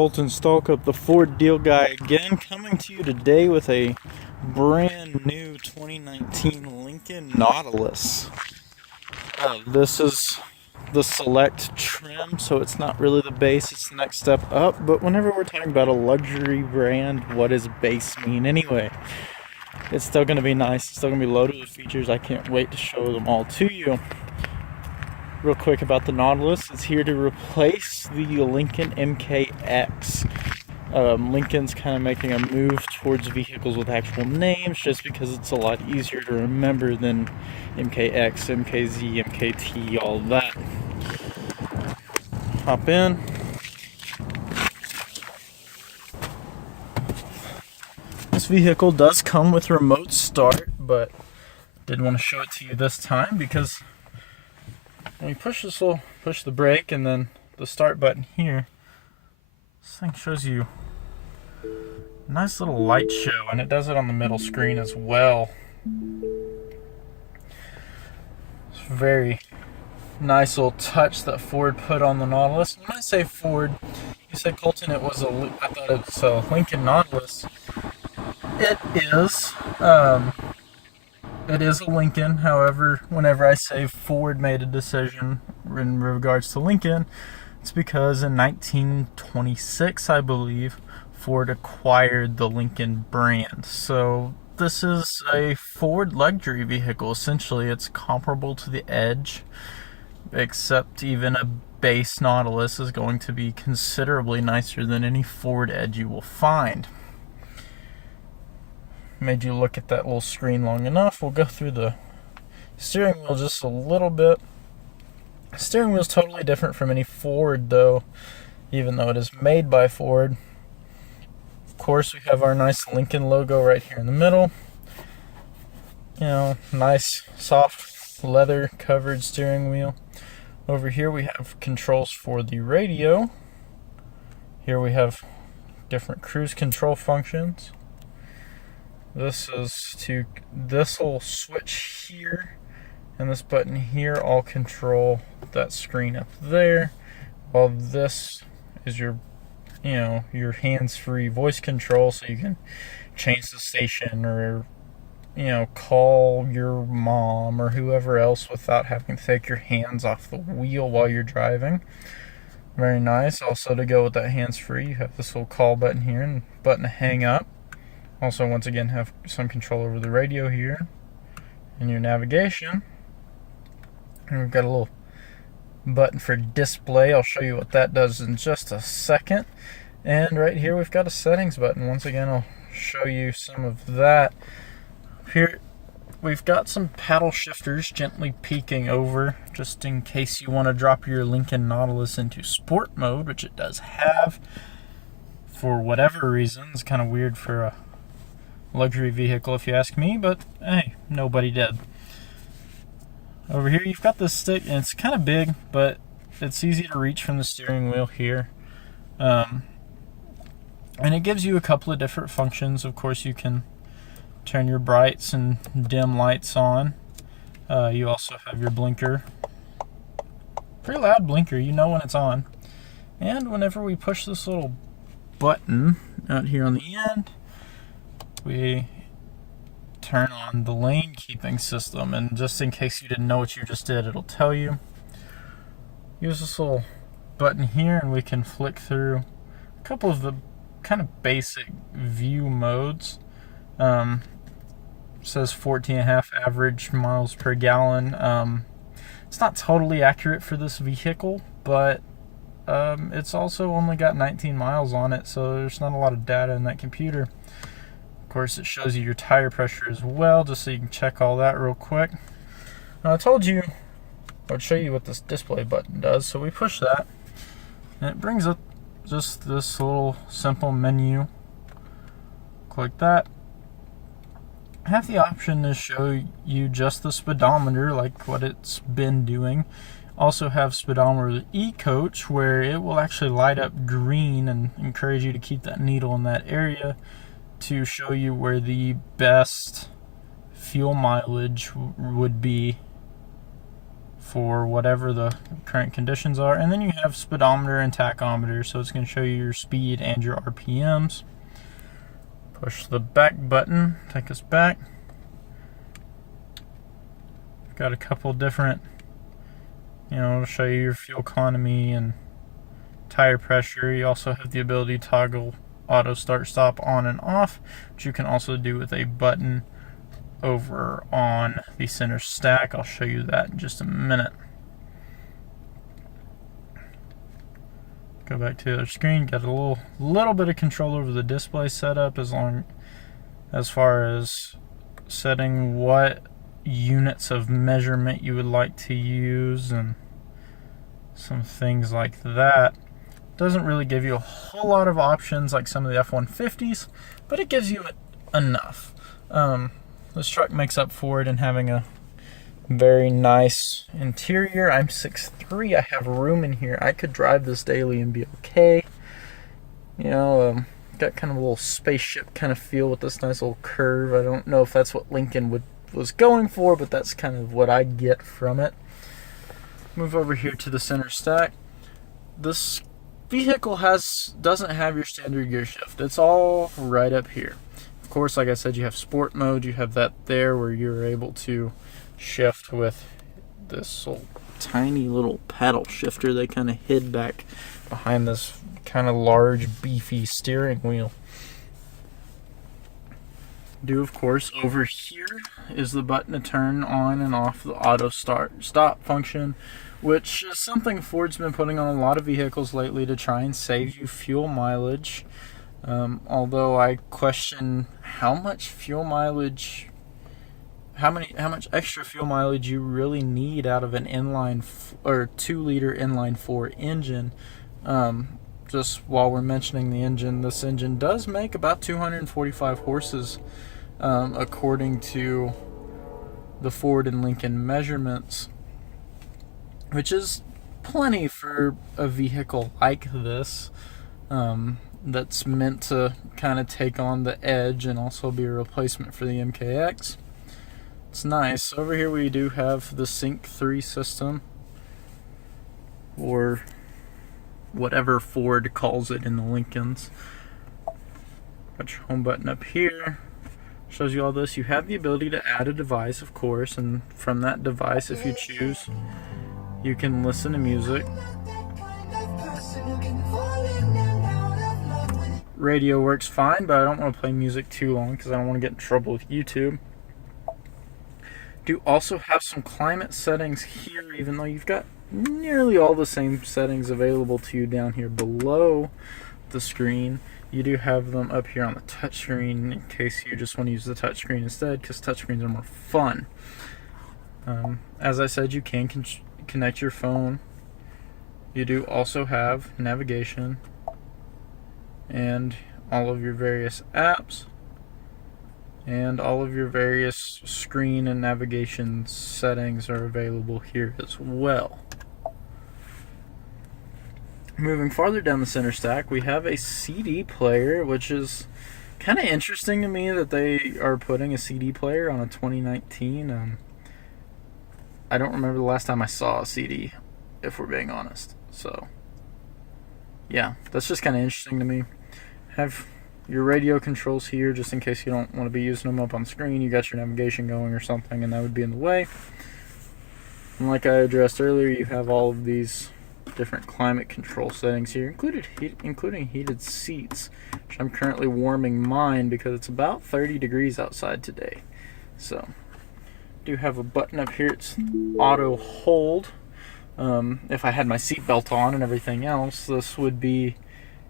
Colton Stalkup, the Ford Deal Guy, again coming to you today with a brand new 2019 Lincoln Nautilus. This is the select trim, so it's not really the base, it's the next step up. But whenever we're talking about a luxury brand, what does base mean anyway? It's still going to be nice, it's still going to be loaded with features. I can't wait to show them all to you. Real quick about the Nautilus, it's here to replace the Lincoln MKX. Lincoln's kind of making a move towards vehicles with actual names just because it's a lot easier to remember than MKX, MKZ, MKT, all that. Hop in. This vehicle does come with remote start, but didn't want to show it to you this time because when you push the brake and then the start button here, this thing shows you a nice little light show, and it does it on the middle screen as well. It's a very nice little touch that Ford put on the Nautilus. When I say Ford, you said Colton, I thought it was a Lincoln Nautilus. It is. It is a Lincoln. However, whenever I say Ford made a decision in regards to Lincoln, it's because in 1926, I believe, Ford acquired the Lincoln brand. So this is a Ford luxury vehicle. Essentially, it's comparable to the Edge, except even a base Nautilus is going to be considerably nicer than any Ford Edge you will find. Made you look at that little screen long enough. We'll go through the steering wheel just a little bit. The steering wheel is totally different from any Ford, though, even though it is made by Ford. Of course, we have our nice Lincoln logo right here in the middle. You know, nice soft leather covered steering wheel. Over here we have controls for the radio. Here we have different cruise control functions. This will switch here, and this button here all control that screen up there, while this is your hands-free voice control, so you can change the station or call your mom or whoever else without having to take your hands off the wheel while you're driving. Very nice. Also, to go with that hands-free, you have this little call button here and button to hang up. Also, once again, have some control over the radio here and your navigation. And we've got a little button for display. I'll show you what that does in just a second. And right here we've got a settings button. Once again, I'll show you some of that. Here we've got some paddle shifters gently peeking over, just in case you want to drop your Lincoln Nautilus into sport mode, which it does have. For whatever reason, it's kind of weird for a luxury vehicle if you ask me, but hey, nobody did. Over here you've got this stick, and it's kind of big, but it's easy to reach from the steering wheel here. And it gives you a couple of different functions. Of course, you can turn your brights and dim lights on. You also have your blinker. Pretty loud blinker, you know when it's on. And whenever we push this little button out here on the end, we turn on the lane keeping system, and just in case you didn't know what you just did, it'll tell you. Use this little button here and we can flick through a couple of the kind of basic view modes. It says 14.5 average miles per gallon. It's not totally accurate for this vehicle, but it's also only got 19 miles on it, so there's not a lot of data in that computer. Of course, it shows you your tire pressure as well, just so you can check all that real quick. Now, I told you I would show you what this display button does, so we push that, and it brings up just this little simple menu. Click that. I have the option to show you just the speedometer, like what it's been doing. Also have speedometer e-coach, where it will actually light up green and encourage you to keep that needle in that area to show you where the best fuel mileage would be for whatever the current conditions are. And then you have speedometer and tachometer, so it's going to show you your speed and your RPMs. Push the back button, take us back. Got a couple different, it'll show you your fuel economy and tire pressure. You also have the ability to toggle auto start stop on and off, which you can also do with a button over on the center stack. I'll show you that in just a minute. Go back to the other screen, get a little bit of control over the display setup as far as setting what units of measurement you would like to use and some things like that. Doesn't really give you a whole lot of options like some of the F-150s, but it gives you enough. This truck makes up for it in having a very nice interior. I'm 6'3", I have room in here. I could drive this daily and be okay. Got kind of a little spaceship kind of feel with this nice little curve. I don't know if that's what Lincoln was going for, but that's kind of what I get from it. Move over here to the center stack. This vehicle doesn't have your standard gear shift. It's all right up here. Of course, like I said, you have sport mode. You have that there where you're able to shift with this tiny little paddle shifter they kind of hid back behind this kind of large, beefy steering wheel. Of course, over here is the button to turn on and off the auto stop function, which is something Ford's been putting on a lot of vehicles lately to try and save you fuel mileage. Although I question how much extra fuel mileage you really need out of an inline or 2-liter inline 4 engine. Just while we're mentioning the engine, this engine does make about 245 horses, according to the Ford and Lincoln measurements, which is plenty for a vehicle like this, that's meant to kind of take on the edge and also be a replacement for the MKX. It's nice. Over here we do have the Sync 3 system, or whatever Ford calls it in the Lincolns. Got your home button up here. Shows you all this. You have the ability to add a device, of course, and from that device, if you choose, you can listen to music. Radio works fine, but I don't want to play music too long because I don't want to get in trouble with YouTube. Do also have some climate settings here, even though you've got nearly all the same settings available to you down here below the screen. You do have them up here on the touchscreen in case you just want to use the touchscreen instead, because touchscreens are more fun. As I said, you can connect your phone. You do also have navigation and all of your various apps and all of your various screen and navigation settings are available here as well. Moving farther down the center stack, we have a CD player, which is kind of interesting to me that they are putting a CD player on a 2019. I don't remember the last time I saw a CD, if we're being honest. So, yeah, that's just kind of interesting to me. Have your radio controls here, just in case you don't want to be using them up on screen. You got your navigation going or something, and that would be in the way. And like I addressed earlier, you have all of these different climate control settings here, including heated seats, which I'm currently warming mine because it's about 30 degrees outside today. So, do have a button up here. It's auto hold. If I had my seatbelt on and everything else, this would be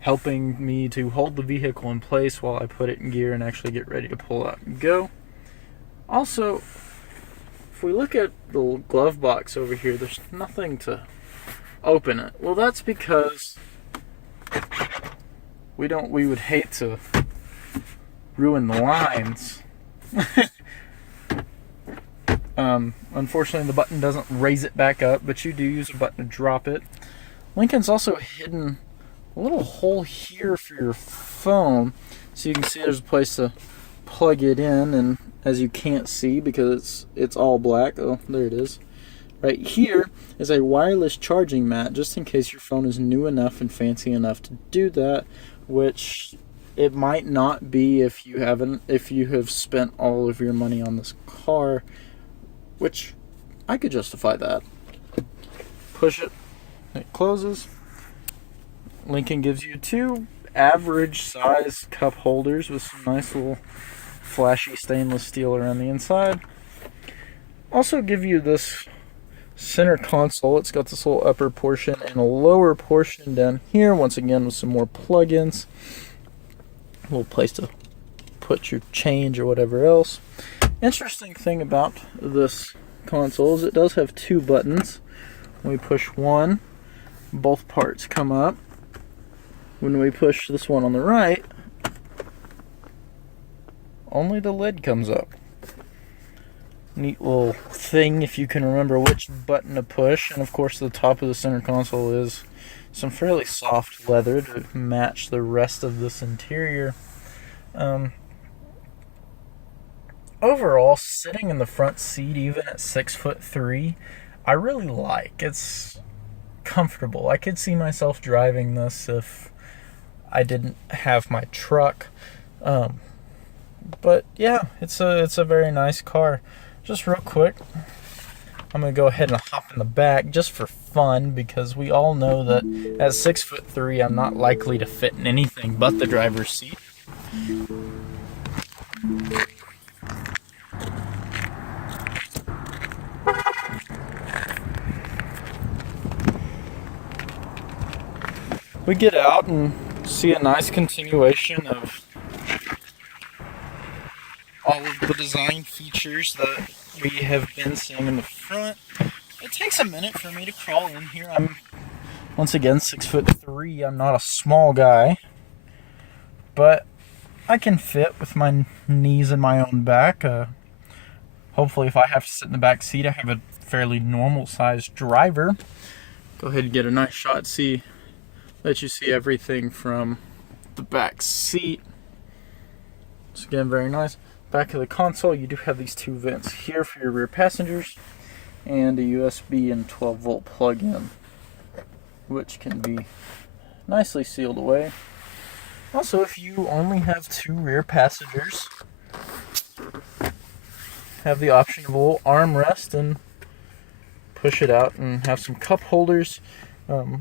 helping me to hold the vehicle in place while I put it in gear and actually get ready to pull out and go. Also, if we look at the glove box over here, there's nothing to open it. Well, that's because we would hate to ruin the lines. Unfortunately, the button doesn't raise it back up, but you do use a button to drop it. Lincoln's also hidden a little hole here for your phone, so you can see there's a place to plug it in, and as you can't see because it's all black, oh, there it is. Right here is a wireless charging mat, just in case your phone is new enough and fancy enough to do that, which it might not be if you have spent all of your money on this car, which I could justify that. Push it, it closes. Lincoln gives you two average size cup holders with some nice little flashy stainless steel around the inside. Also give you this center console. It's got this little upper portion and a lower portion down here, once again with some more plugins. A little place to put your change or whatever else. Interesting thing about this console is it does have two buttons. When we push one, both parts come up. When we push this one on the right, only the lid comes up. Neat little thing if you can remember which button to push. And of course the top of the center console is some fairly soft leather to match the rest of this interior. Overall, sitting in the front seat, even at 6'3", I really like. It's comfortable. I could see myself driving this if I didn't have my truck. But yeah, it's a very nice car. Just real quick, I'm gonna go ahead and hop in the back just for fun, because we all know that at 6'3", I'm not likely to fit in anything but the driver's seat. We get out and see a nice continuation of all of the design features that we have been seeing in the front. It takes a minute for me to crawl in here. I'm, once again, 6'3". I'm not a small guy, but I can fit with my knees in my own back. Hopefully, if I have to sit in the back seat, I have a fairly normal-sized driver. Go ahead and get a nice shot. Let you see everything from the back seat. It's again very nice. Back of the console, you do have these two vents here for your rear passengers, and a USB and 12-volt plug-in, which can be nicely sealed away. Also, if you only have two rear passengers, have the option of a little armrest and push it out and have some cup holders.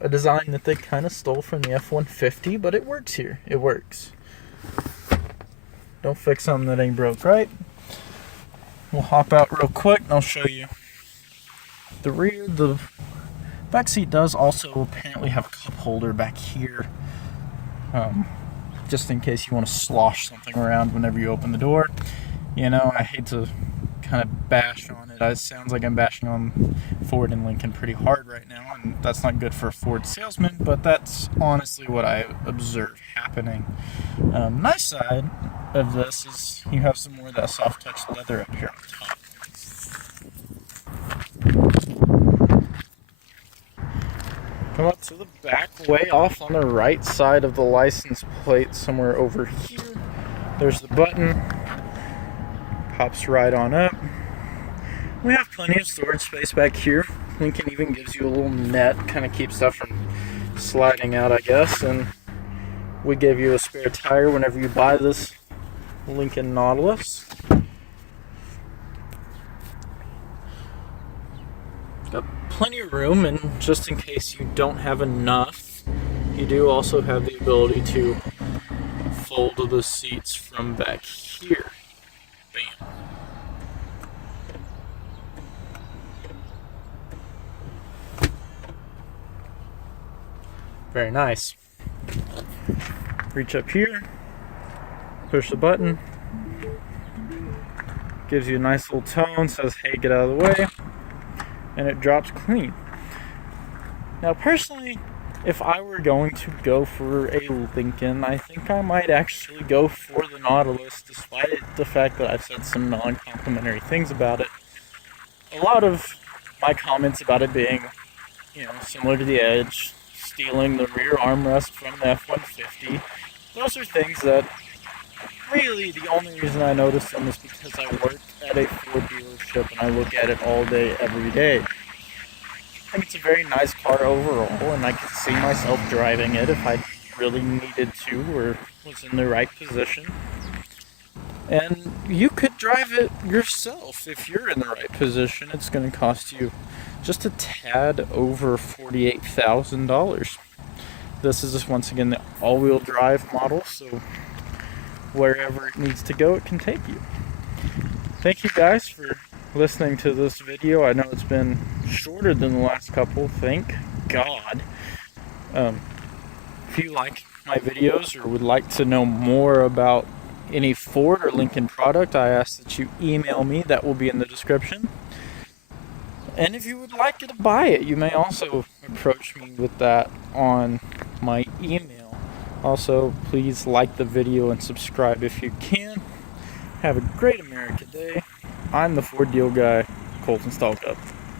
A design that they kind of stole from the F-150, but it works here. It works. Don't fix something that ain't broke, right? We'll hop out real quick and I'll show you the rear. The back seat does also apparently have a cup holder back here, just in case you want to slosh something around whenever you open the door. You know, I hate to kind of bash on it. It sounds like I'm bashing on Ford and Lincoln pretty hard right now, and that's not good for a Ford salesman, but that's honestly what I observe happening. Nice side of this is you have some more of that soft touch leather up here on top. Come up to the back, way off on the right side of the license plate, somewhere over here. There's the button. Pops right on up. We have plenty of storage space back here. Lincoln even gives you a little net, kind of keeps stuff from sliding out, I guess. And we give you a spare tire whenever you buy this Lincoln Nautilus. Got plenty of room, and just in case you don't have enough, you do also have the ability to fold the seats from back here. Bam. Very nice. Reach up here, push the button, gives you a nice little tone, says hey, get out of the way, and it drops clean. Now personally, if I were going to go for a Lincoln, I think I might actually go for the Nautilus, despite the fact that I've said some non-complimentary things about it. A lot of my comments about it being, similar to the Edge, stealing the rear armrest from the F-150, those are things that really the only reason I notice them is because I work at a Ford dealership and I look at it all day, every day. think it's a very nice car overall, and I could see myself driving it if I really needed to or was in the right position. And you could drive it yourself if you're in the right position. It's going to cost you just a tad over $48,000. This is just once again the all-wheel drive model, so wherever it needs to go, it can take you. Thank you guys for listening to this video. I know it's been shorter than the last couple, thank God. If you like my videos or would like to know more about any Ford or Lincoln product, I ask that you email me. That will be in the description. And if you would like to buy it, you may also approach me with that on my email. Also, please like the video and subscribe if you can. Have a great America Day. I'm the Ford Deal Guy, Colton Stalkup.